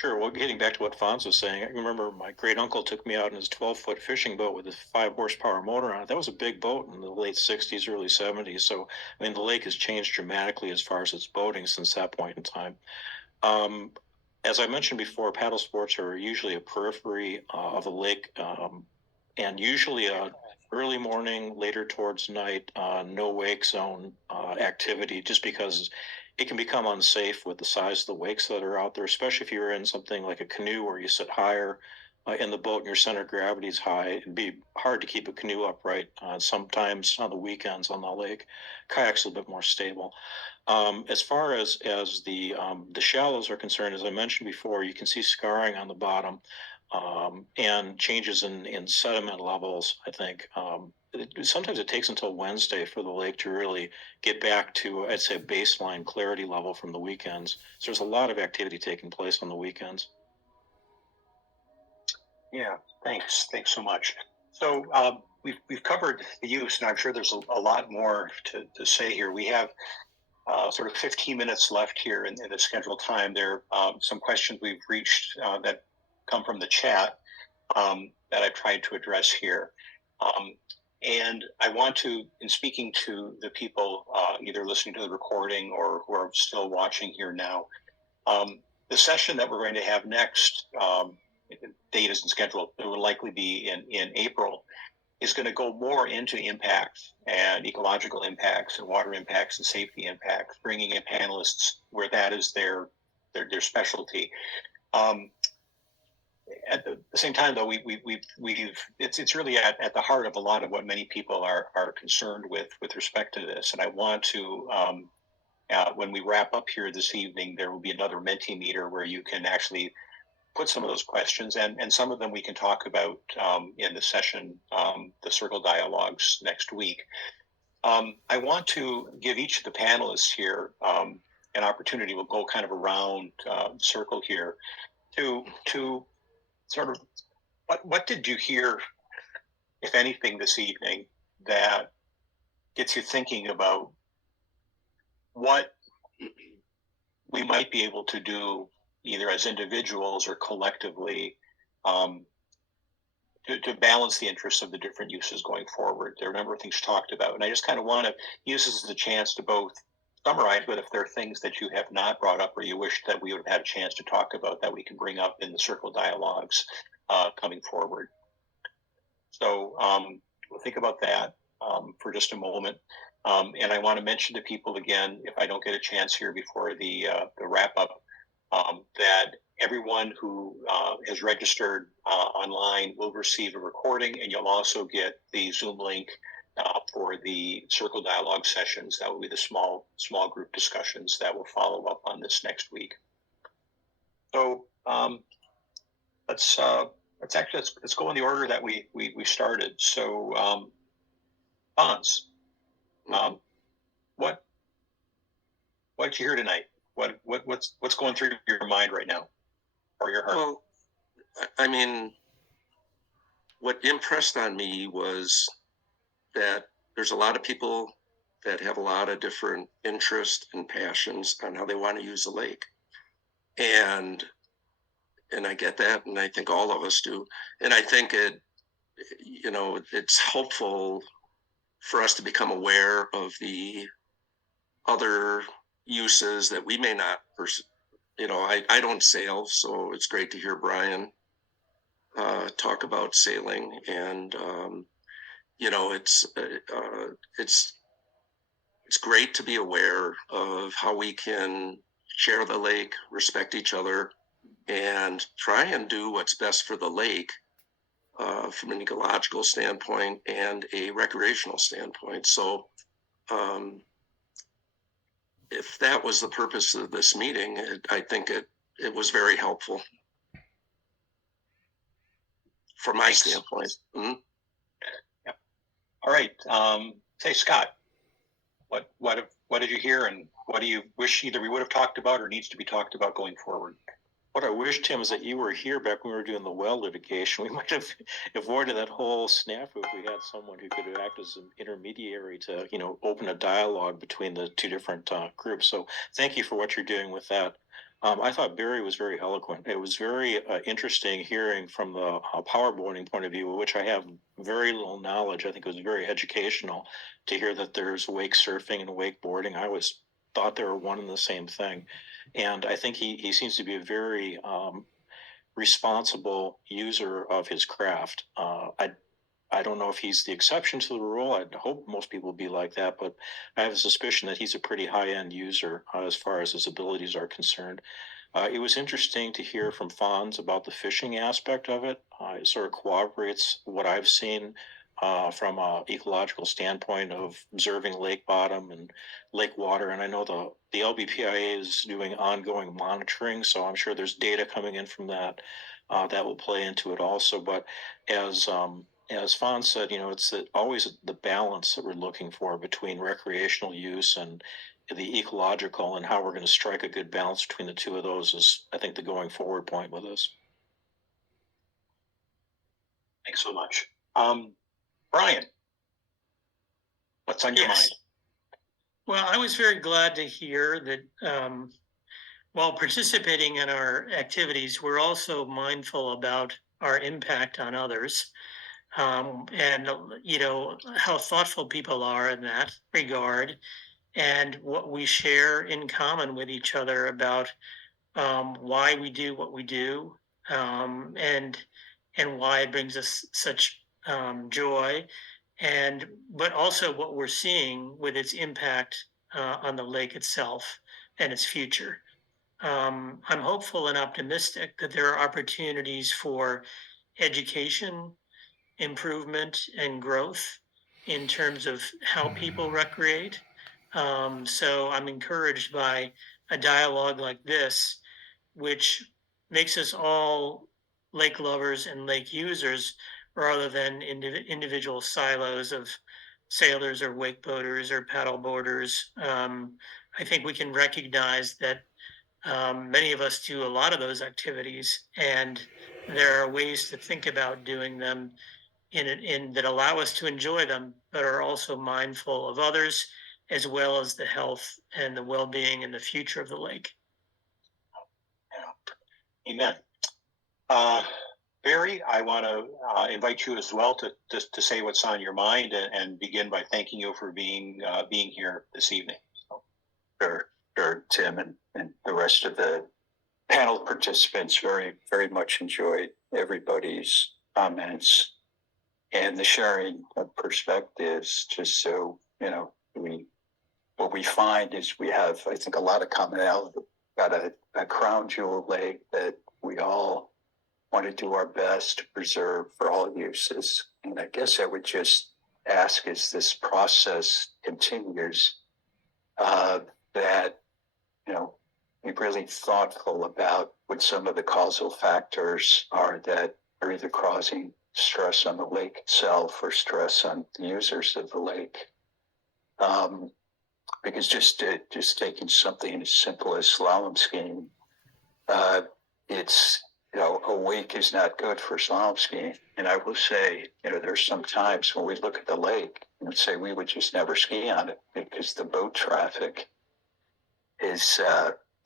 Sure. Well, getting back to what Fonz was saying, I remember my great uncle took me out in his 12-foot fishing boat with a 5 horsepower motor on it. That was a big boat in the late 60s, early 70s. So, I mean, the lake has changed dramatically as far as its boating since that point in time. Um, as I mentioned before, paddle sports are usually a periphery of a lake, and usually a early morning, later towards night, no wake zone activity, just because it can become unsafe with the size of the wakes that are out there, especially if you're in something like a canoe where you sit higher in the boat and your center of gravity is high. It'd be hard to keep a canoe upright. Sometimes on the weekends on the lake, kayaks a little bit more stable. As far as the shallows are concerned, as I mentioned before, you can see scarring on the bottom and changes in sediment levels. I think sometimes it takes until Wednesday for the lake to really get back to, I'd say, a baseline clarity level from the weekends. So there's a lot of activity taking place on the weekends. Yeah, thanks. Thanks so much. So we've covered the use, and I'm sure there's a lot more to say here. We have sort of 15 minutes left here in the scheduled time. There are some questions we've reached that come from the chat that I've tried to address here. And I want to, in speaking to the people either listening to the recording or who are still watching here now, the session that we're going to have next, date isn't scheduled, it will likely be in April, is going to go more into impacts and ecological impacts and water impacts and safety impacts, bringing in panelists where that is their specialty. At the same time, though, it's really at the heart of a lot of what many people are concerned with respect to this. And I want to, when we wrap up here this evening, there will be another Mentimeter where you can actually put some of those questions, and some of them we can talk about in the session, the circle dialogues next week. I want to give each of the panelists here an opportunity. We'll go kind of around the circle here to sort of what did you hear, if anything, this evening that gets you thinking about what we might be able to do either as individuals or collectively to balance the interests of the different uses going forward. There are a number of things talked about, and I just kind of want to use this as a chance to both summarize, but if there are things that you have not brought up or you wish that we would have had a chance to talk about that we can bring up in the circle dialogues coming forward. So we'll think about that for just a moment. And I want to mention to people again, if I don't get a chance here before the wrap up, that everyone who has registered online will receive a recording, and you'll also get the Zoom link for the circle dialogue sessions. That will be the small group discussions that will follow up on this next week. So let's go in the order that we started. So Hans, what did you hear tonight? What's going through your mind right now, or your heart? Well, I mean, what impressed on me was that there's a lot of people that have a lot of different interests and passions on how they want to use the lake, and I get that, and I think all of us do, and I think it's helpful for us to become aware of the other uses that we may not I don't sail, so it's great to hear Brian talk about sailing, and it's great to be aware of how we can share the lake, respect each other, and try and do what's best for the lake from an ecological standpoint and a recreational standpoint. So if that was the purpose of this meeting, I think it was very helpful from my standpoint. Mm-hmm. Yeah. All right. Say, Scott, what did you hear, and what do you wish either we would have talked about or needs to be talked about going forward? What I wish, Tim, is that you were here back when we were doing the well litigation. We might have avoided that whole snafu if we had someone who could act as an intermediary to, open a dialogue between the two different groups. So thank you for what you're doing with that. I thought Barry was very eloquent. It was very interesting hearing from the powerboarding point of view, which I have very little knowledge. I think it was very educational to hear that there's wake surfing and wakeboarding. I always thought they were one and the same thing. And I think he seems to be a very responsible user of his craft. I don't know if he's the exception to the rule. I hope most people be like that, but I have a suspicion that he's a pretty high end user as far as his abilities are concerned. It was interesting to hear from Fonz about the fishing aspect of it. It sort of corroborates what I've seen from an ecological standpoint of observing lake bottom and lake water. And I know the LBPIA is doing ongoing monitoring, so I'm sure there's data coming in from that that will play into it also. But as as Fonz said, it's always the balance that we're looking for between recreational use and the ecological, and how we're going to strike a good balance between the two of those is, I think, the going forward point with this. Thanks so much. Brian, what's on your mind? Well, I was very glad to hear that while participating in our activities, we're also mindful about our impact on others. And how thoughtful people are in that regard, and what we share in common with each other about why we do what we do, and why it brings us such joy, but also what we're seeing with its impact on the lake itself and its future. I'm hopeful and optimistic that there are opportunities for education, improvement, and growth in terms of how people recreate. So I'm encouraged by a dialogue like this, which makes us all lake lovers and lake users rather than individual silos of sailors or wakeboaters or paddleboarders. I think we can recognize that many of us do a lot of those activities, and there are ways to think about doing them in that allow us to enjoy them, but are also mindful of others, as well as the health and the well-being and the future of the lake. Amen. Barry, I want to invite you as well to say what's on your mind, and begin by thanking you for being here this evening. So. Sure, Tim, and the rest of the panel participants very, very much enjoyed everybody's comments and the sharing of perspectives. Just so what we find is we have, I think, a lot of commonality. Got a crown jewel lake that we all want to do our best to preserve for all uses. And I guess I would just ask, as this process continues, that be really thoughtful about what some of the causal factors are that are either causing stress on the lake itself or stress on the users of the lake. Because just taking something as simple as slalom skiing, it's a wake is not good for slalom skiing. And I will say, there's some times when we look at the lake and say we would just never ski on it because the boat traffic is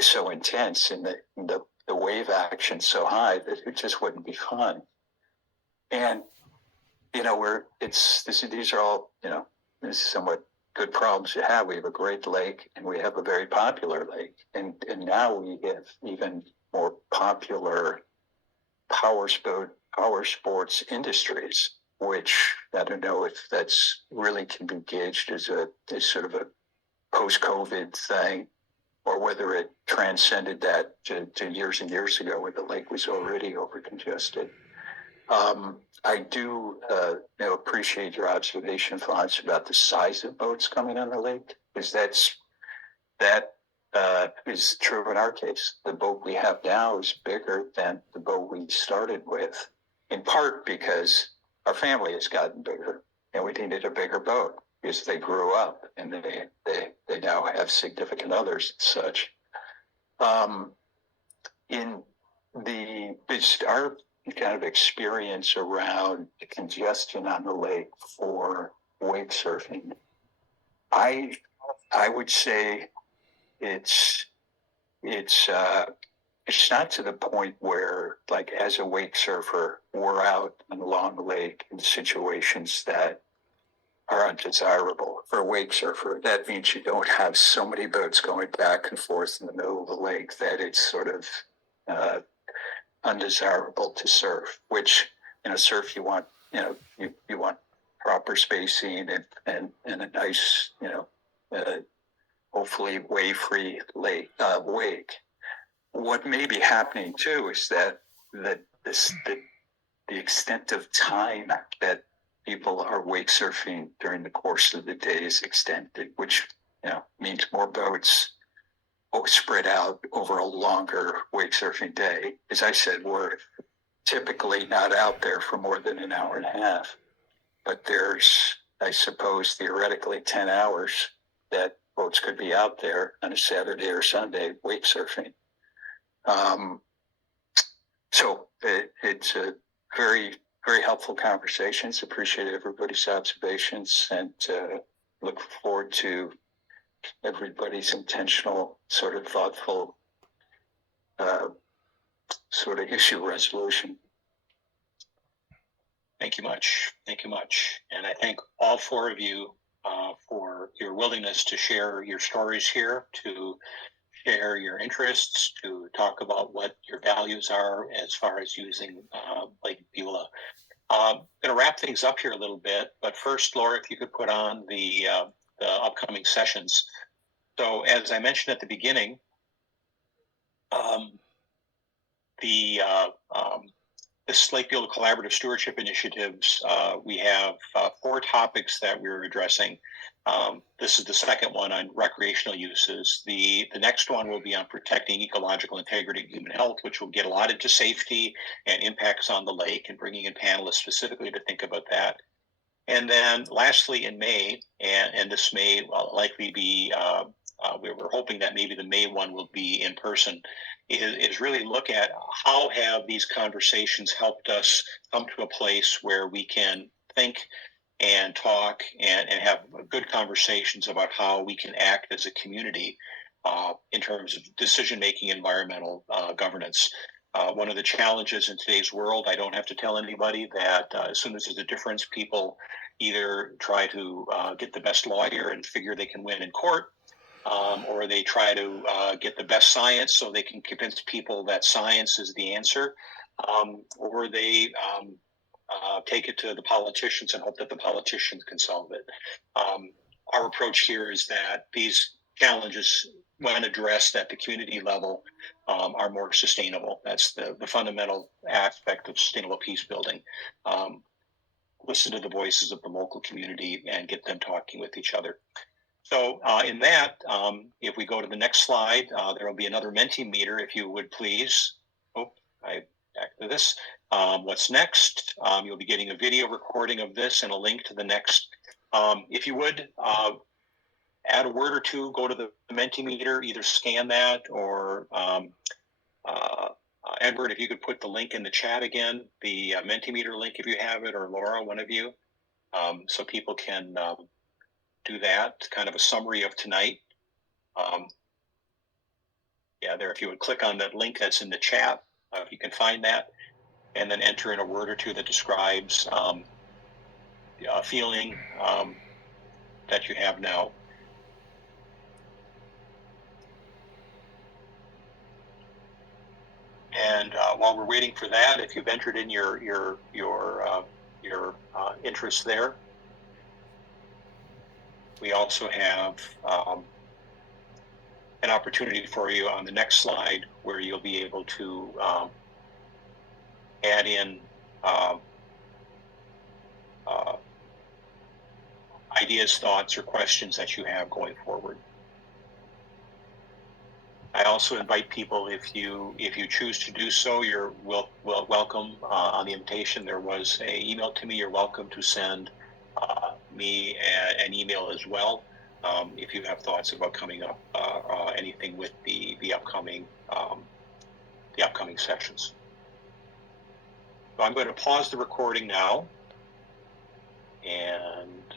so intense, and the wave action so high that it just wouldn't be fun. And these are all this is somewhat good problems to have. We have a great lake, and we have a very popular lake, and now we have even more popular power sports industries, which I don't know if that's really can be gauged as sort of a post-COVID thing, or whether it transcended that to years and years ago when the lake was already over-congested. I do appreciate your observation, Fonz, about the size of boats coming on the lake, because that is true in our case. The boat we have now is bigger than the boat we started with, in part because our family has gotten bigger, and we needed a bigger boat because they grew up and they now have significant others and such. In our kind of experience around the congestion on the lake for wake surfing, I would say it's it's not to the point where, like, as a wake surfer, we're out on Long Lake in situations that are undesirable for a wake surfer. That means you don't have so many boats going back and forth in the middle of the lake that it's sort of undesirable to surf. Which, surf, you want, you want proper spacing and a nice, hopefully wave-free lake wake. What may be happening too is that the extent of time that people are wake surfing during the course of the day is extended, which means more boats spread out over a longer wake surfing day. As I said, we're typically not out there for more than an hour and a half, but there's, I suppose, theoretically 10 hours that boats could be out there on a Saturday or Sunday wake surfing. So it's a very, very helpful conversations. Appreciate everybody's observations, and look forward to everybody's intentional, sort of thoughtful, sort of issue resolution. Thank you much. Thank you much. And I thank all four of you for your willingness to share your stories here, to share your interests, to talk about what your values are as far as using Lake Beulah. I'm going to wrap things up here a little bit, but first, Laura, if you could put on the upcoming sessions. So, as I mentioned at the beginning, this Lake Beulah Collaborative Stewardship Initiatives, we have 4 topics that we're addressing. This is the second one on recreational uses. The next one will be on protecting ecological integrity and human health, which will get a lot into safety and impacts on the lake, and bringing in panelists specifically to think about that. And then lastly, in May, and this may likely be, we're hoping that maybe the May one will be in person, is really look at how have these conversations helped us come to a place where we can think and talk and have good conversations about how we can act as a community in terms of decision-making, environmental governance. One of the challenges in today's world, I don't have to tell anybody that as soon as there's a difference, people either try to get the best lawyer and figure they can win in court, or they try to get the best science so they can convince people that science is the answer, or they take it to the politicians and hope that the politicians can solve it. Our approach here is that these challenges, when addressed at the community level, are more sustainable. That's the fundamental aspect of sustainable peace building. Listen to the voices of the local community and get them talking with each other. So in that, if we go to the next slide, there will be another Mentimeter, if you would please. Oh, back to this. What's next? You'll be getting a video recording of this and a link to the next. If you would, add a word or two, go to the Mentimeter, either scan that or Edward, if you could put the link in the chat again, the Mentimeter link if you have it, or Laura, one of you, so people can do that, kind of a summary of tonight. There, if you would click on that link that's in the chat, if you can find that, and then enter in a word or two that describes a feeling that you have now. And while we're waiting for that, if you've entered in your interests there, we also have an opportunity for you on the next slide where you'll be able to add in ideas, thoughts, or questions that you have going forward. I also invite people, if you choose to do so, you're welcome on the invitation. There was an email to me. You're welcome to send me an email as well if you have thoughts about coming up, anything with the upcoming sessions. So I'm going to pause the recording now, and